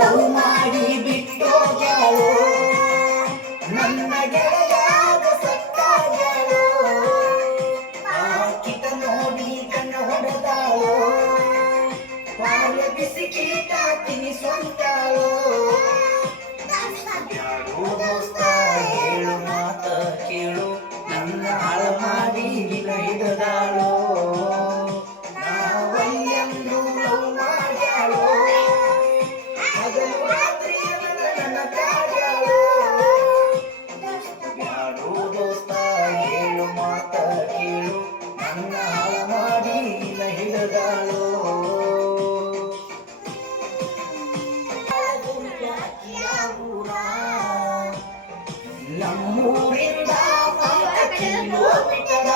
love ಮಾಡಿ ಬಿಟ್ಟೋಗ್ಯಾಳು ನನ್ನ ಗೆಳೆಯಾದ ಸಟ್ಟಾಗ್ಯಾಳು ಆಕಿತ ನೋಡಿ ಕಣ್ಣ ಹೊಡೆದಾಳು ಬಾಯ ಬಿಸಿ ಕೀಟ ತಿನಿಸ್ವಂತಾಳು ಯಾರೋ ದೋಸ್ತ ಹೇಳು ಮಾತ ಕೇಳು ನನ್ನ ಹಾಳ ಮಾಡಿ ನಿನ್ನ ಹಿಡಿದಾಳು ನಾವಲ್ಲೆಂದು ಲವ್ ಮಾಡ್ಯಾಳು ಹಗಲು ರಾತ್ರಿ ನನ್ನ ಕಾಡ್ಯಾಳು ಯಾರೋ ದೋಸ್ತ ಹೇಳು ಮಾತ ಕೇಳು ನನ್ನ ಹಾಳ ಮಾಡಿ ನಿನ್ನ ಹಿಡಿದಾಳು ನಮ್ಮೂರಿಂದ 5 ಕಿಲೋಮೀಟರ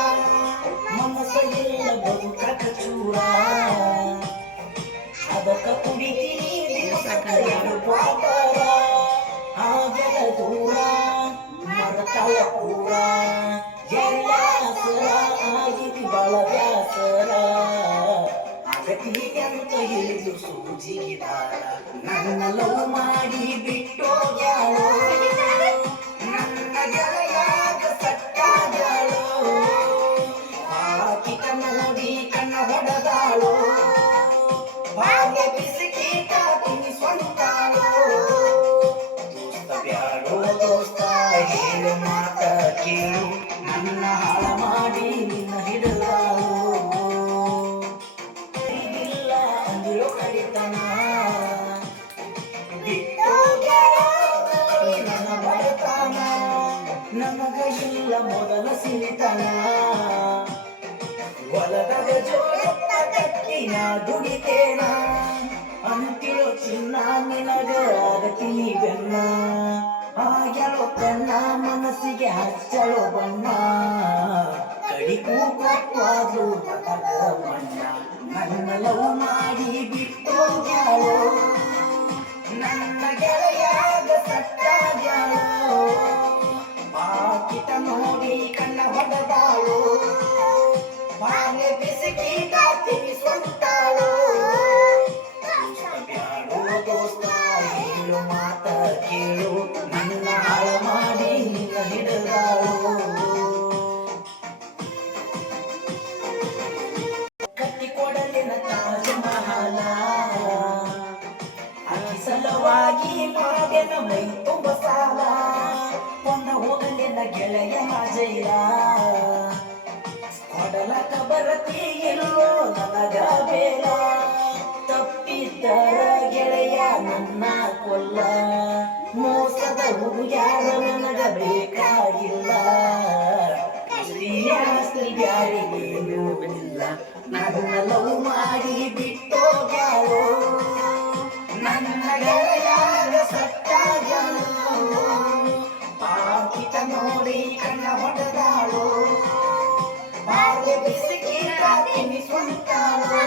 ಮನಸ್ಸೆಲ್ಲ ಬದುಕಕ ಚೂರ ಅದಕ್ಕ ಕುಡಿತೀನಿ ದಿವಸಕ್ಕ 2 ಕ್ವಾರ್ಟರ ಆಗಲ ದೂರ ಮರತಾಳ ಪೂರ ಎಲ್ಲಾಸರ ಆಗಿತಿ ಬಾಳ ಬ್ಯಾಸರ ಆಗತಿಗೆ ಅಂತ ಹೇಳಿದ್ರು ಸೂಜಿಗಿದಾರ ನನ್ನ ಲವ್ ಮಾಡಿ ಬಿಟ್ಟೋಗ್ಯಾಳು ನನ್ನ ಗೆಳೆಯಾಗ ಸಟ್ಟಾಗ್ಯಾಳು ಆಕಿತ ನೋಡಿ ಕಣ್ಣ ಹೊಡೆದಾಳು ಬಾಲ್ಯ ಬಿಸಿ ಕೀಟ ತಿನಿಸ್ವಂತಾಳು ದೋಸ್ತ ಬ್ಯಾಡೋ ದೋಸ್ತ ಹೇಳು ಮಾತ ಕೇಳು ನನ್ನ ಹಾಳ ಮಾಡಿ ನಿನ್ನ ಹಿಡಿದಾಳು ಇಲ್ಲ ಅಂದಿರೋ ಕಡಿತನ ಬಿಟ್ಟೋಗ್ಯಾಳು ನನ್ನ ಬಡತನ ನಮಗ ಇಲ್ಲ ಮೊದಲ ಸಿರಿತನ ಹೊಲದಾಗ ಜೋಳತ್ತ ಕಟ್ಟಿನ ದುಡಿತೇನ ಅಂತಿಳೋ ಚಿನ್ನ ನಿನಗ ಆಗತೀನಿ ಬೆನ್ನ ಆಗ್ಯಾಳೋ ಕಣ್ಣ ಮನಸ್ಸಿಗೆ ಹಚ್ಚಳೋ ಬಣ್ಣ ಕಡಿಗೂ ಕೊಟ್ಟಾದ್ರು ನನಗ ಮಣ್ಣ ನನ್ನ ಲವ್ ಮಾಡಿ ಬಿಟ್ಟೋಗ್ಯಾಳು ನನ್ನ ಗೆಳೆಯಾಗ ಸಟ್ಟಾಗ್ಯಾಳು ಆಕಿತ ನೋಡಿ ಕಣ್ಣ ಹೊಡೆದಾಳು ಬಾಳೆ ಬಿಸಿ ಕೀಟ ತಿನಿಸ್ವಂತಾಳು ಬ್ಯಾಡೋ ದೋಸ್ತ ಹೇಳು ಮಾತ ಕೇಳು ನನ್ನ ಹಾಳ ಮಾಡಿ ನಿನ್ನ ಹಿಡಿದಾಳು ಕಟ್ಟಿಕೊಡಲಿನ ತಾಜ್ ಮಹಲ ಅಕ್ಕಿ ಸಲುವಾಗಿ ಮಾಡೆನ ಮೈ ತುಂಬ ಸಾಲ ಕೊಂಡ ಹೋಗಲಿನ ಗೆಳೆಯನ ಜೈಲ ಕೊಡಲಕ ಬರತಿ ಇಲ್ಲೋ ನನಗ ಬೇಡ ತಪ್ಪಿದ್ದರ ಗೆಳೆಯ ನನ್ನ ಕೊಲ್ಲ ಮೋಸದ ಹುಡುಗ್ಯಾರ ನನಗ ಬೇಕಾಗಿಲ್ಲ ಆಸ್ತಿ ಬ್ಯಾರಿಗೇನು ಇಲ್ಲ ನನ್ನ ಲವ್ ಮಾಡಿ ಬಿಟ್ಟೋಗ್ಯಾಳು ನನ್ನ ಗೆಳೆಯಾಗ ಸಟ್ಟಾಗ್ಯಾಳು ಆಕಿತ ನೋಡಿ ಕಣ್ಣ ಹೊಡೆದಾಳು ಬಾಲ್ಯ ಬಿಸಿ ಕೀಟ ತಿನಿಸ್ವಂತಾಳು